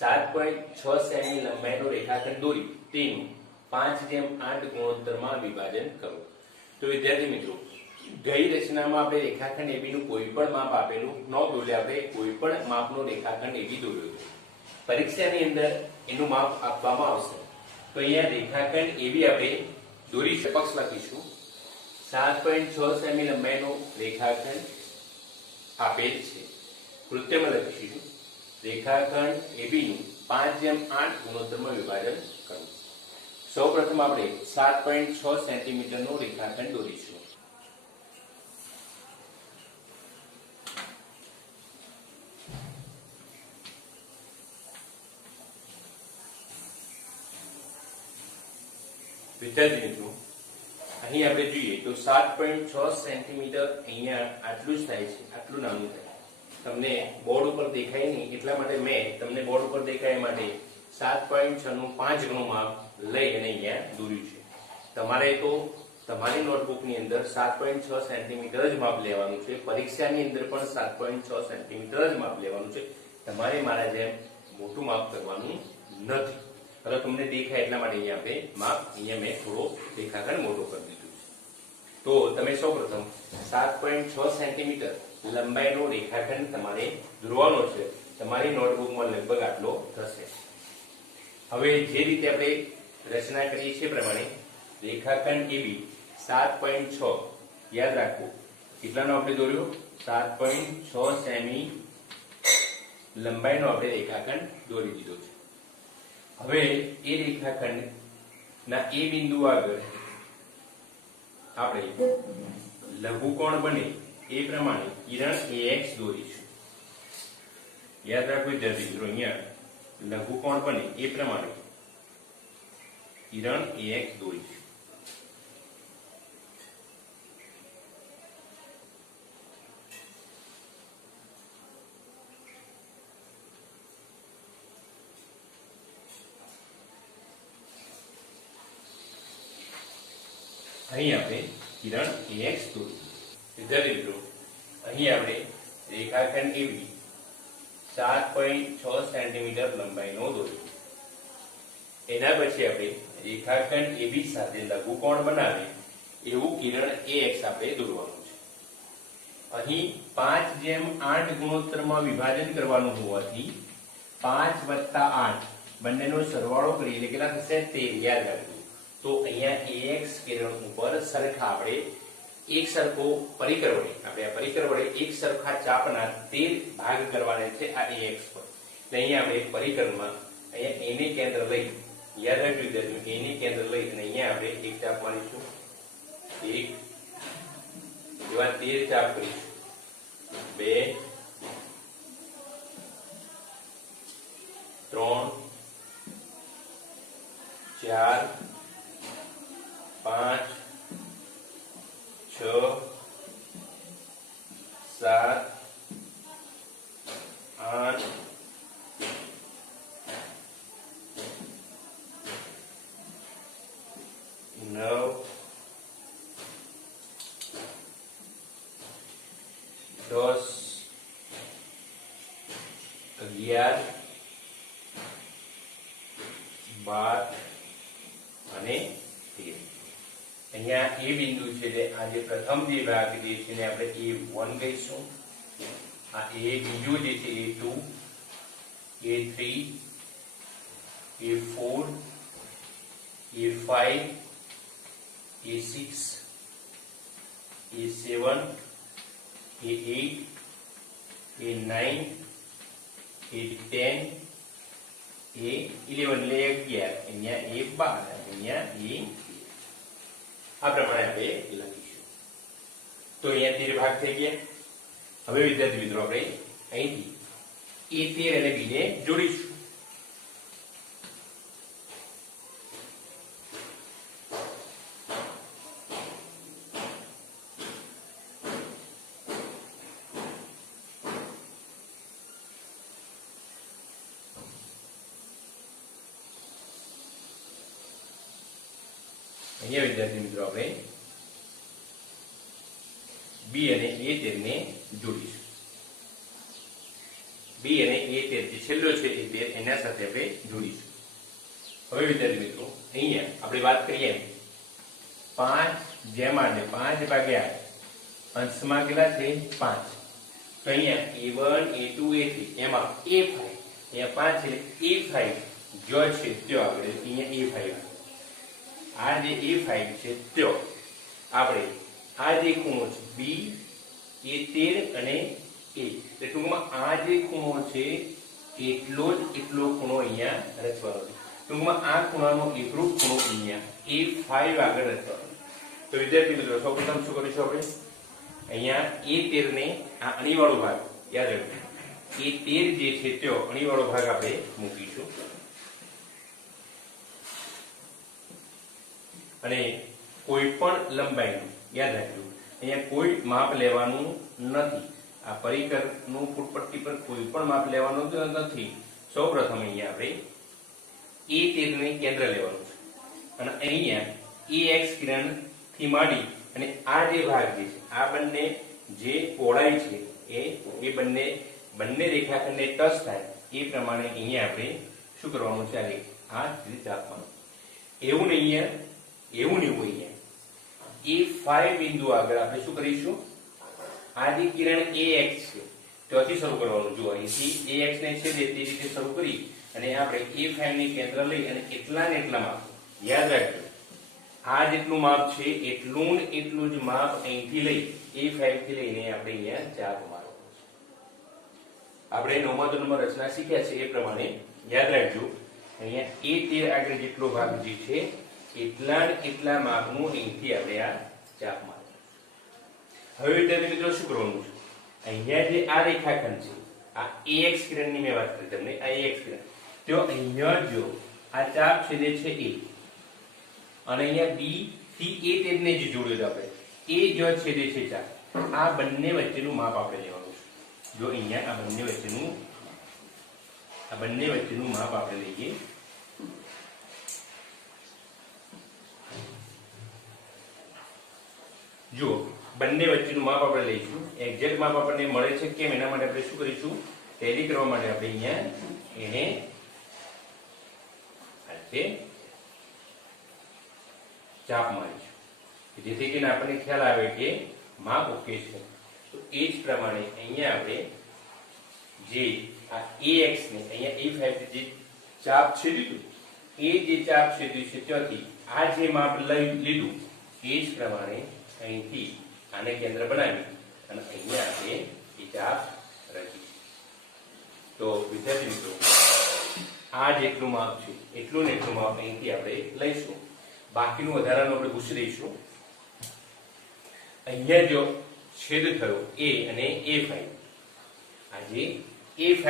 7.6 semi લંબાઈનો રેખાખંડ દોરી તેનું 5:8 ગુણોત્તરમાં વિભાજન કરો। તો વિદ્યાર્થી મિત્રો, ગઈ રચનામાં આપણે રેખાખંડ AB નું કોઈ પણ માપ આપેલું ન દોર્યું, આપણે કોઈ પણ માપનો રેખાખંડ AB દોર્યો છે। પરીક્ષાની અંદર એનું માપ આપવામાં આવશે તો અહીંયા રેખાખંડ AB આપણે દોરી પક્ષ લખીશું। 7.6 સેમી લંબાઈનો રેખાખંડ આપેલ છે। કૃત્યમાં લખીશું રેખાખંડ AB નું 5:8 ગુણોત્તરમાં વિભાજન કરવું। સૌપ્રથમ આપણે 7.6 સેન્ટીમીટરનો રેખાખંડ દોરીશું। વિદ્યાર્થી મિત્રો, અહીં આપણે જોઈએ તો 7.6 સેન્ટીમીટર અહીંયા આટલું જ થાય છે, આટલું નાનું થાય। તમને બોર્ડ ઉપર દેખાય નહીં એટલા માટે મેં તમને બોર્ડ ઉપર દેખાય માટે 7.6 નું 5 ગણું માપ લઈ અને અહીંયા દોર્યું છે। તમારે તો તમારી નોટબુકની અંદર 7.6 સેન્ટીમીટર જ માપ લેવાનું છે। પરીક્ષાની અંદર પણ 7.6 સેન્ટીમીટર જ માપ લેવાનું છે। તમારે મારા જેમ મોટું માપ કરવાનું નથી। હવે તમને દેખાય એટલા માટે અહીંયા આપણે માપ અહીંયા મેં થોડો રેખાખંડ મોટો કરી દીધું છે। તો તમે સૌપ્રથમ 7.6 સેન્ટીમીટર લંબાઈનો રેખાખંડ તમારે દોરવાનો છે। તમારી નોટબુકમાં લગભગ આટલો થશે। હવે જે રીતે આપણે રચના કરીએ છીએ પ્રમાણે રેખાખંડ AB 7.6 યાદ રાખો કેટલાનો આપણે દોર્યો 7.6 સેમી લંબાઈનો આપણે રેખાખંડ દોરી દીધો છે। હવે એ રેખાખંડ ના એ બિંદુ આગળ આપણે લઘુકોણ બને એ પ્રમાણે કિરણ AX દોરીશું। યાદ રાખો વિદ્યાર્થી મિત્રો, અહીંયા લઘુકોણ બને એ પ્રમાણે કિરણ AX દોરીશું। અહીં આપણે કિરણ AX દોર્યું। વિદ્યાર્થી મિત્રો, અહીં આપણે રેખાખંડ AB 7.6 સેન્ટીમીટર લંબાઈનો દોર્યો। એના પછી આપણે રેખાખંડ AB સાથે લઘુકોણ બનાવે એવું કિરણ AX આપણે દોરવાનું છે। અહીં 5:8 ગુણોત્તરમાં વિભાજન કરવાનું હોવાથી 5 + 8 બંનેનો સરવાળો કરીએ એટલે કેટલા થશે 13। યાદ રાખજો। તો અહીંયા AX કિરણ ઉપર સરખા આપણે એક સરખો પરિકર વડે આપણે આ પરિકર વડે એક સરખા ચાપના 13 ભાગ કરવાના છે આ AX પર। એટલે અહીંયા આપણે પરિકરમાં અહીંયા A ને કેન્દ્ર લઈ, યાદ રાખજો વિદ્યાર્થીઓ, A ને કેન્દ્ર લઈ અને અહીંયા આપણે એક ચાપ મારીશું, એક એવા 13 ચાપ કરીશું, 2 3 4 5 6 7 8 9 10 11 12 અને 13। અહીંયા એ બિંદુ છે જે આ જે પ્રથમ જે ભાગ જે છે ને આપણે A1 કહીશું, આ A બીજો જે છે A2, A3, A4, A5, A6, A7, A8, A9, A10, A11 એટલે 11, અહીંયા A12, અહીંયા A આ પ્રમાણે આપણે લખીશું। તો અહીંયા 13 ભાગ થઈ ગયા। હવે વિદ્યાર્થી મિત્રો, આપણે અહીંથી A13 અને B ને જોડીશું। અહીંયા વિદ્યાર્થી મિત્રો આપણે B અને A13 ને જોડીશું। બી અને એ 13 જે છેલ્લો છે એ 13 એના સાથે આપણે જોડીશું. હવે વિદ્યાર્થી મિત્રો અહીંયા આપણે વાત કરીએ 5 જેમ 8 5 ભાગ્યા 8 અંશમાં કેટલા છે 5. તો અહીંયા a1 a2 a3 એમાં a5 અહીંયા 5 એટલે a5 જો છે ત્યો આગળ અહીંયા a5 આ જે a5 છે ત્યો આપણે આ જે ખૂણો છે b a13 અને a એટલે ટૂંકમાં આ જે ખૂણો છે એટલો ખૂણો અહીંયા રચવાનો છે. ટૂંકમાં આ ખૂણાનો એકરૂપ ખૂણો અહીંયા a5 આગળ રચવાનો. તો વિદ્યાર્થી મિત્રો સૌપ્રથમ શું કરીશું આપણે અહીંયા a13 ને આ અણીવાળો ભાગ યાદ રાખજો. a13 જે છે ત્યો અણીવાળો ભાગ આપણે મૂકીશું અને કોઈ પણ લંબાઈનું યાદ રાખજો અહીંયા કોઈ માપ લેવાનું નથી. આ પરિકરનું ફૂટપટ્ટી પર કોઈ પણ માપ લેવાનું નથી. સૌપ્રથમ અહીંયા આપણે a13 ને કેન્દ્ર લેવાનું છે અને અહીંયા ax કિરણ થી માંડી અને આ જે ભાગ જે છે આ બંને જે પહોળાઈ છે એ બંને રેખાખંડને ટચ થાય એ પ્રમાણે અહીંયા આપણે શું કરવાનું છે આ રીતે આપવાનું. એવું ને અહીંયા a5 બિંદુ આગળ આપણે શું કરીશું આ જે કિરણ ax છે ત્યાંથી શરૂ કરવાનું. જો અહીંથી ax ને છેદે તે રીતે શરૂ કરી અને આપણે a5 ની કેન્દ્ર લઈ અને એટલા ને એટલા માપ યાદ રાખજો. આ જેટલું માપ છે એટલું જ માપ અહીંથી લઈ a5 થી લઈને આપણે અહીંયા ચાપ મારવાનો છે. આપણે નવમા ધોરણમાં રચના શીખ્યા છે એ પ્રમાણે યાદ રાખજો અહીંયા a13 આગળ જેટલો ભાગ જે છે એટલા માપનું અહીંથી આપણે આ ચાપ મારવાનું. હવે વિદ્યાર્થી મિત્રો શું કરવાનું છે અહીંયા જે આ રેખાખંડ છે આ ax કિરણની મેં વાત કરી તમને આ ax કિરણ તો અહીંયા જો આ ચાપ છેદે છે a અને અહીંયા b થી a13 ને જે જોડ્યો આપણે એ જો છેદે છે ચાપ આ બંને વચ્ચેનું માપ આપણે લેવાનું છે. જો અહીંયા આ બંને વચ્ચેનું માપ આપણે લઈએ. જો બંને વચ્ચેનું માપ આપણે લઈશું એક્ઝેક્ટ માપ આપણને મળે છે કેમ એના માટે આપણે શું કરીશું ટેલી કરવા માટે આપણે અહીંયા એને આજે ચાપ મારીશું જેથી કરીને આપણને ખ્યાલ આવે કે માપ ઓકે છે. તો એ જ પ્રમાણે અહીંયા આપણે જે આ ax ને અહીંયા a5 જે ચાપ છેદ્યું એ જે ચાપ છેદ્યું છે ત્યાંથી આ જે માપ લીધું એ જ પ્રમાણે અહીંથી આને કેન્દ્ર બનાવી અને અહીંયા આપણે એ ચાપ રચી. તો વિદ્યાર્થી મિત્રો આ જેટલું માપ છે એટલું ને એટલું માપ અહીંથી આપણે લઈશું. બાકીનું વધારાનું આપણે પૂછી દઈશું. અહીંયા જો છેદ થયો a અને a5 આ જે a5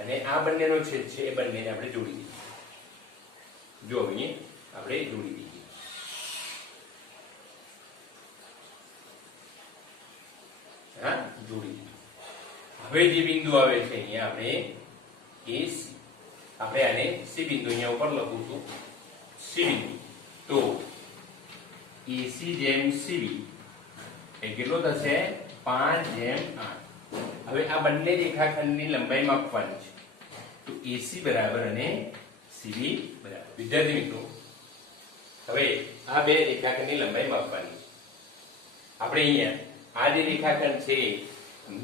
અને આ બંનેનો છેદ છે એ બંનેને આપણે જોડી દઈએ. જો અહીંયા આપણે જોડી દઈએ. જોડી દીધું. હવે જે બિંદુ આવે છે અહીંયા આપણે આને C બિંદુ અહીંયા ઉપર લખું છું C બિંદુ. તો AC જેમ CB એ કેટલો થશે 5:8. હવે આ બંને રેખાખંડની લંબાઈ માપવાની છે તો AC બરાબર અને CB બરાબર. વિદ્યાર્થી મિત્રો હવે આ બે રેખાખંડની લંબાઈ માપવાની છે. આપણે અહીંયા આ જે રેખાખંડ છે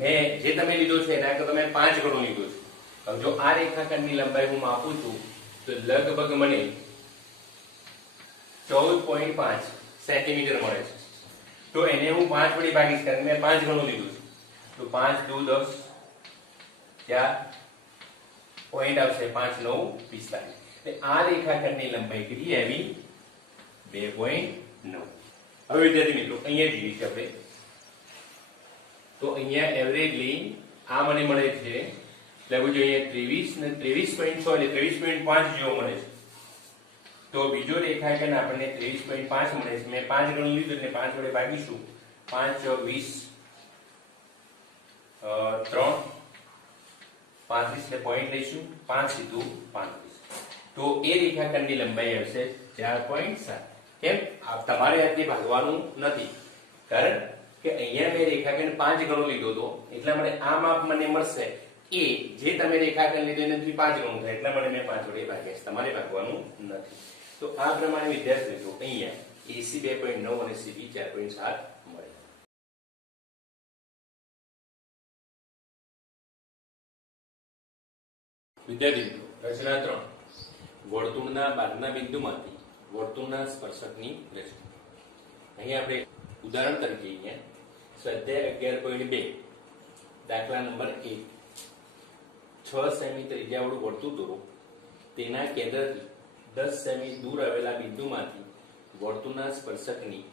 મેં જે તમે લીધો છે એના કરતા તમે 5 ગણો લીધો છે. હવે જો આ રેખાખંડની લંબાઈ હું માપું છું તો લગભગ મને 14.5 સેન્ટીમીટર મળે છે. તો એને હું 5 વડે ભાગીશ કારણ કે મેં 5 ગણો લીધું છે. તો 5 × 2 = 10 ત્યાં પોઈન્ટ આવશે 5 × 9 = 45. આ રેખાખંડની લંબાઈ કેટલી આવી 2.9. હવે વિદ્યાર્થી મિત્રો અહીંયા જોઈએ છે આપણે તો અહીંયા એવરેજલી આ મને મળે છે લગભગ જોઈએ 23 ને 23.6 એટલે 23.5 જેવો મળે છે. તો બીજો રેખાખંડ આપણને 23.5 મળે છે. મેં 5 ગણું લીધું એટલે 5 વડે ભાગીશું 5 × 20 3 35 ને પોઈન્ટ લઈશું 5 × 35. તો એ રેખાખંડની લંબાઈ આવશે 4.7. કેમ તમારે આથી ભાગવાનું નથી કારણ કે અહીંયા મેં રેખાખંડ 5 ગણો લીધો તો એટલા માટે આ માપ મને મળશે એ જે તમે રેખાખંડ લીધો એનાથી 5 ગણું થાય એટલા માટે મેં 5 વડે ભાગ્યા છે, તમારે ભાગવાનું નથી. તો આ પ્રમાણે વિદ્યાર્થી મિત્રો અહીંયા AC 2.9 અને CB 4.7 મળે. વિદ્યાર્થી મિત્રો રચના 3 વર્તુળના બહારના બિંદુમાંથી વર્તુળના સ્પર્શકની રચના. અહીં આપણે ઉદાહરણ તરીકે અહીંયા સ્વાધ્યાય 11.2 દાખલા નંબર 1 6 સેમી ત્રિજ્યાવાળું વર્તુળ દોરો. તેના કેન્દ્રથી 10 સેમી દૂર આવેલા બિંદુમાંથી વર્તુળના સ્પર્શકની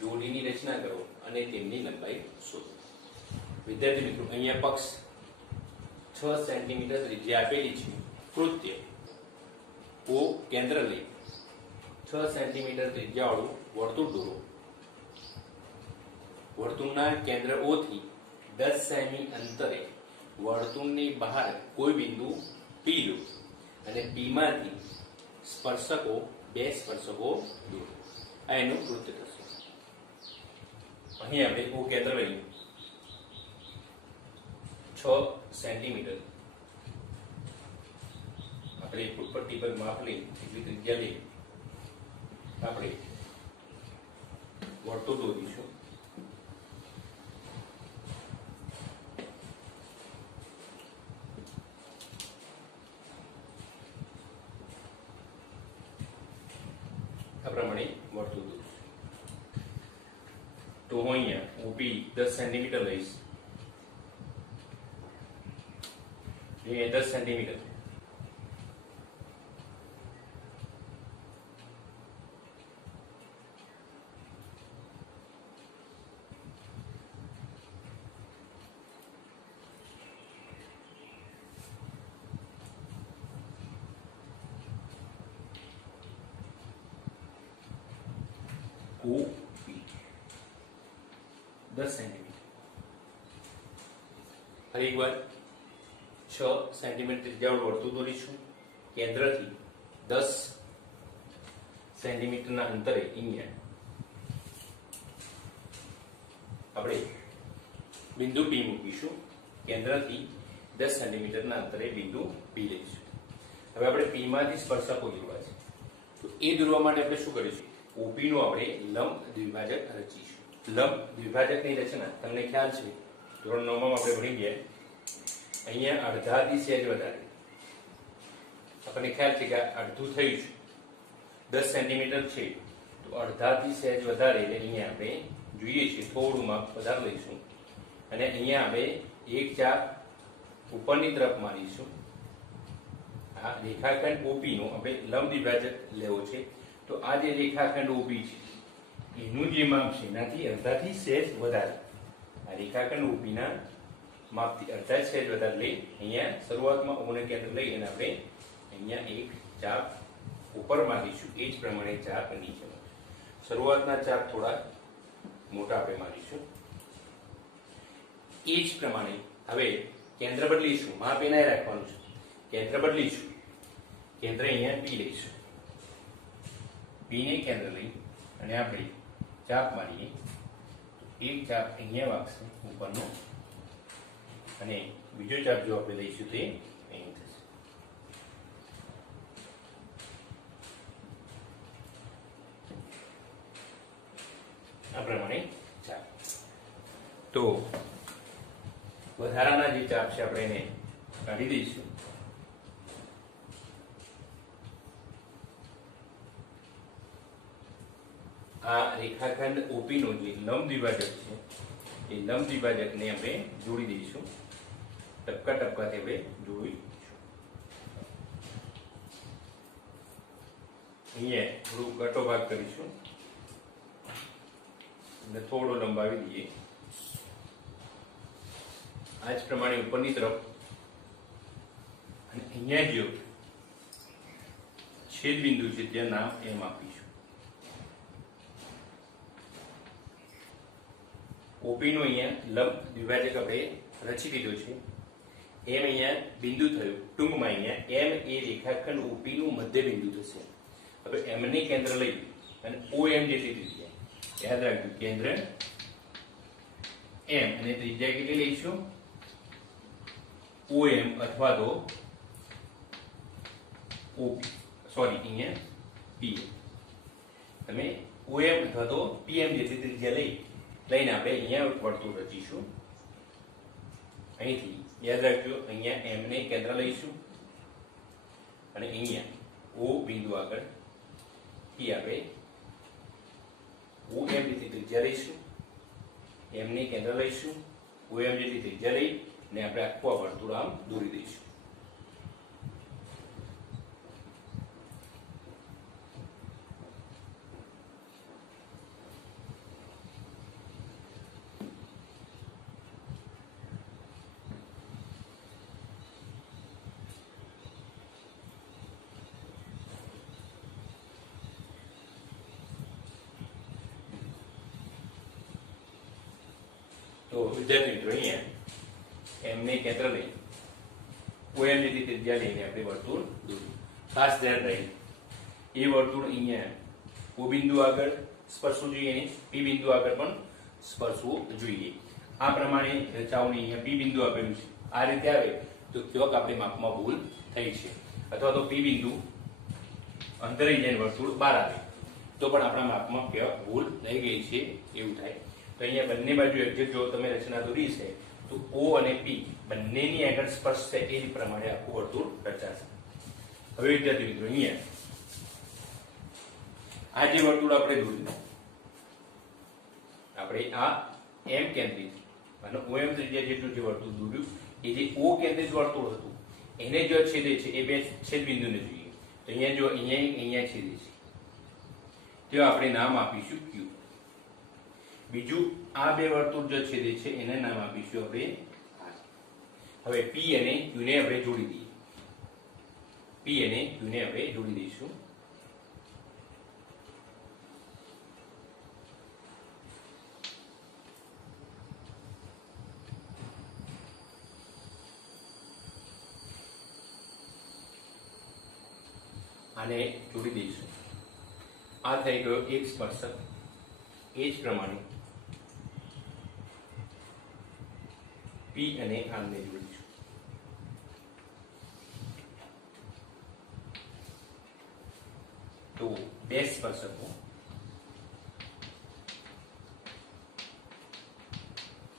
જોડીની રચના કરો અને તેમની લંબાઈ શોધો. વિદ્યાર્થી મિત્રો અહીંયા પક્ષ 6 સેન્ટીમીટર ત્રિજ્યા આપેલી છે. કૃત્ય O કેન્દ્ર લઈ 6 સેન્ટીમીટર ત્રિજ્યાવાળું વર્તુળ દોરો. વર્તુળના કેન્દ્ર O થી 10 સેમી અંતરે વર્તુળની બહાર કોઈ બિંદુ P લો અને P માંથી બે સ્પર્શકો દોરો. આ એનું કૃત્ય થશે. અહીં આપણે O કેન્દ્ર લઈ 6 સેન્ટીમીટર આપણે પટ્ટી પર માપ લઈ એટલી ત્રિજ્યા લઈ આપણે વર્તુળ દોરીશું. આ પ્રમાણે વર્તુળ દોરીશું. તો હું અહીંયા OP 10 સેન્ટીમીટર લઈશ. ये 10 सेंटीमीटर OP 10 सेंटीमीटर. ફરી એક વાર 6 સેન્ટીમીટર ત્રિજ્યાવાળું વર્તુળ દોરીશું. કેન્દ્રથી 10 સેન્ટીમીટરના અંતરે અહીંયા આપણે બિંદુ P મૂકીશું. કેન્દ્રથી 10 સેન્ટીમીટરના અંતરે બિંદુ P લઈશું. હવે આપણે P માંથી સ્પર્શકો દોરવા છે. તો એ દોરવા માટે આપણે શું કરીશું? OP નું આપણે લંબ દ્વિભાજક રચીશું. લંબ દ્વિભાજકની રચના તમને ખ્યાલ છે, ધોરણ 9 માં આપણે ભણી ગયા. અહીંયા અડધાથી સહેજ વધારે આપણને ખ્યાલ છે કે અડધું થયું છે 10 સેન્ટીમીટર છે, તો અડધાથી સહેજ વધારે એટલે અહીંયા આપણે જોઈએ છીએ થોડું માપ વધારે લઈશું અને અહીંયા આપણે એક ચાપ ઉપરની તરફ મારીશું. આ રેખાખંડ OP નો આપણે લંબ દ્વિભાજક લેવો છે. તો આ જે રેખાખંડ OP છે એનું જે માપ છે એનાથી અડધાથી સહેજ વધારે આ રેખાખંડ OP ના માપથી અડધા સહેજ વધારે લઈ અહીંયા શરૂઆતમાં O ને કેન્દ્ર લઈ અને આપણે અહીંયા એક ચાપ ઉપર મારીશું. એ જ પ્રમાણે ચાપ નીચે શરૂઆતના ચાપ થોડા મોટા આપણે મારીશું. એ જ પ્રમાણે હવે કેન્દ્ર બદલીશું. માપ એના રાખવાનું છે. કેન્દ્ર બદલીશું. કેન્દ્ર અહીંયા P લઈશું. P ને કેન્દ્ર લઈ અને આપણે ચાપ મારીએ. એક ચાપ અહીંયા વાગશે ઉપરનો અને બીજો ચાપ જો આપણે લઈશું તે અહીં થશે. આ પ્રમાણે ચાપ. તો વધારાના જે ચાપ છે આપણે એને કાઢી દઈશું. આ રેખાખંડ OP નો જે લંબ દ્વિભાજક છે એ લંબ દ્વિભાજકને આપણે જોડી દઈશું. ટપકા ટપકાથી આપણે જોડીશું. અહીંયા થોડું ઘટો ભાગ કરીશું અને થોડો લંબાવી દઈએ. આ જ પ્રમાણે ઉપરની તરફ અને અહીંયા જો છેદ બિંદુ છે ત્યાં નામ એમ આપીશું. OP નો અહીંયા લંબ દ્વિભાજક આપણે રચી દીધો છે. એમ અહીંયા બિંદુ થયું. ટૂંકમાં અહીંયા એમ એ રેખાખંડ OP નું મધ્ય બિંદુ થશે. હવે M ને કેન્દ્ર લઈ અને OM જેટલી ત્રિજ્યા યાદ રાખજો. કેન્દ્ર M અને ત્રિજ્યા કેટલી લઈશું? OM અથવા તો OP, સોરી અહીંયા PM. તમે OM અથવા તો PM જેટલી ત્રિજ્યા લઈને આપણે અહીંયા વર્તુળ રચીશું. અહીંથી યાદ રાખજો, અહીંયા M ને કેન્દ્ર લઈશું અને અહીંયા O બિંદુ આગળ થી આપણે OM જેટલી ત્રિજ્યા લઈશું, M ને કેન્દ્ર લઈશું, OM જેટલી ત્રિજ્યા લઈ ને આપણે આખું આ વર્તુળ આમ દોરી દઈશું. તો વિદ્યાર્થી મિત્રો, અહીંયા M ને કેન્દ્ર લઈ OM જેટલી ત્રિજ્યા લઈને આપણે વર્તુળ દોર્યું. ખાસ ધ્યાન રહે, એ વર્તુળ અહીંયા O બિંદુ આગળ સ્પર્શવું જોઈએ અને P બિંદુ આગળ પણ સ્પર્શવું જોઈએ. આ પ્રમાણે રચાઓને અહીંયા P બિંદુ આપેલું છે. આ રીતે આવે તો ક્યાંક આપણે માપમાં ભૂલ થઈ છે, અથવા તો P બિંદુ અંદર જઈને વર્તુળ બહાર આવે તો પણ આપણા માપમાં ક્યાંક ભૂલ થઈ ગઈ છે એવું થાય. તો અહીંયા બંને બાજુ એક્ઝેક્ટ જો તમે રચના દોરી છે તો O અને P બંનેની આગળ સ્પર્શ છે એ જ પ્રમાણે આખું વર્તુળ રચાશે. હવે વિદ્યાર્થી મિત્રો, અહીંયા આ જે વર્તુળ આપણે દોર્યું, આપણે આ M કેન્દ્રિત અને OM ત્રિજ્યા જેટલું જે વર્તુળ દોર્યું, એ જે O કેન્દ્રિત વર્તુળ હતું એને જો છેદે છે એ બે છેદ બિંદુને જોઈએ. તો અહીંયા જો અહીંયા છેદે છે તો આપણે નામ આપીશું Q. બીજું આ બે વર્તુળ જે છેદે છે એને નામ આપીશું આપણે R. હવે P અને Q ને આપણે જોડી દઈએ. P અને Q ને આપણે જોડી દઈશું. આને જોડી દઈશું. આ થઈ ગયો એક સ્પર્શક. એ જ પ્રમાણે P અને R ને જોડીશું. તો બે સ્પર્શકો,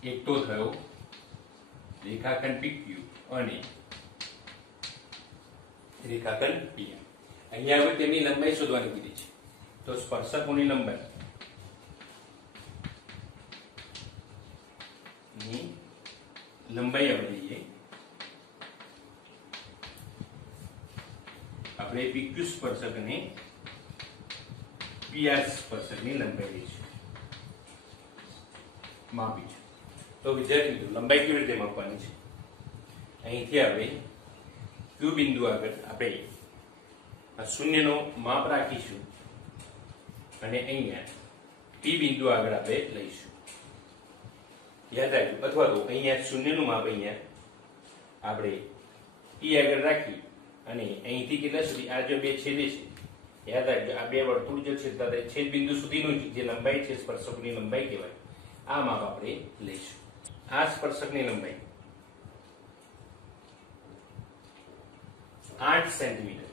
એક તો થયો રેખાખંડ PQ અને રેખાખંડ PM. અહીંયા હવે તેમની લંબાઈ શોધવાની કીધી છે. તો સ્પર્શકોની લંબાઈ આપણે લઈએ. આપણે PQ સ્પર્શક અને PR સ્પર્શકની લંબાઈ લઈશું, માપીશું. તો વિદ્યાર્થી મિત્રો, લંબાઈ કેવી રીતે માપવાની છે? અહીંથી આપણે Q બિંદુ આગળ આપણે આ શૂન્યનો માપ રાખીશું અને અહીંયા P બિંદુ આગળ આપણે લઈશું. યાદ રાખજો, અથવા તો અહીંયા શૂન્યનું માપ અહીંયા આપણે P આગળ રાખી અને અહીંથી કેટલા સુધી આ જે બે છેદે છે, યાદ રાખજો, આ બે વર્તુળ જે છેદતા હતા છેદ બિંદુ સુધીનું જે લંબાઈ છે સ્પર્શકની લંબાઈ કહેવાય. આ માપ આપણે લઈશું. આ સ્પર્શકની લંબાઈ 8 સેન્ટીમીટર.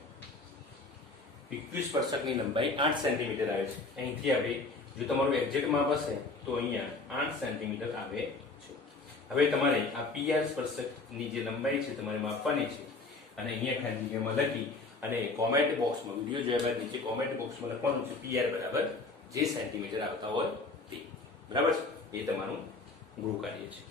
PQ સ્પર્શકની લંબાઈ 8 સેન્ટીમીટર આવે છે. અહીંથી આપણે જો તમારું એક્ઝેક્ટ માપ હશે તો અહીંયા 8 સેન્ટીમીટર આવે છે. હવે તમારે આ PR સ્પર્શકની જે લંબાઈ છે તમારે માપવાની છે અને અહીંયા ખાલી જગ્યામાં લખી અને કોમેન્ટ બોક્સમાં, વિડીયો જોયા બાદ નીચે કોમેન્ટ બોક્સમાં લખવાનું છે PR બરાબર જે સેન્ટીમીટર આવતા હોય તે. બરાબર છે? એ તમારું ગૃહ કાર્ય છે.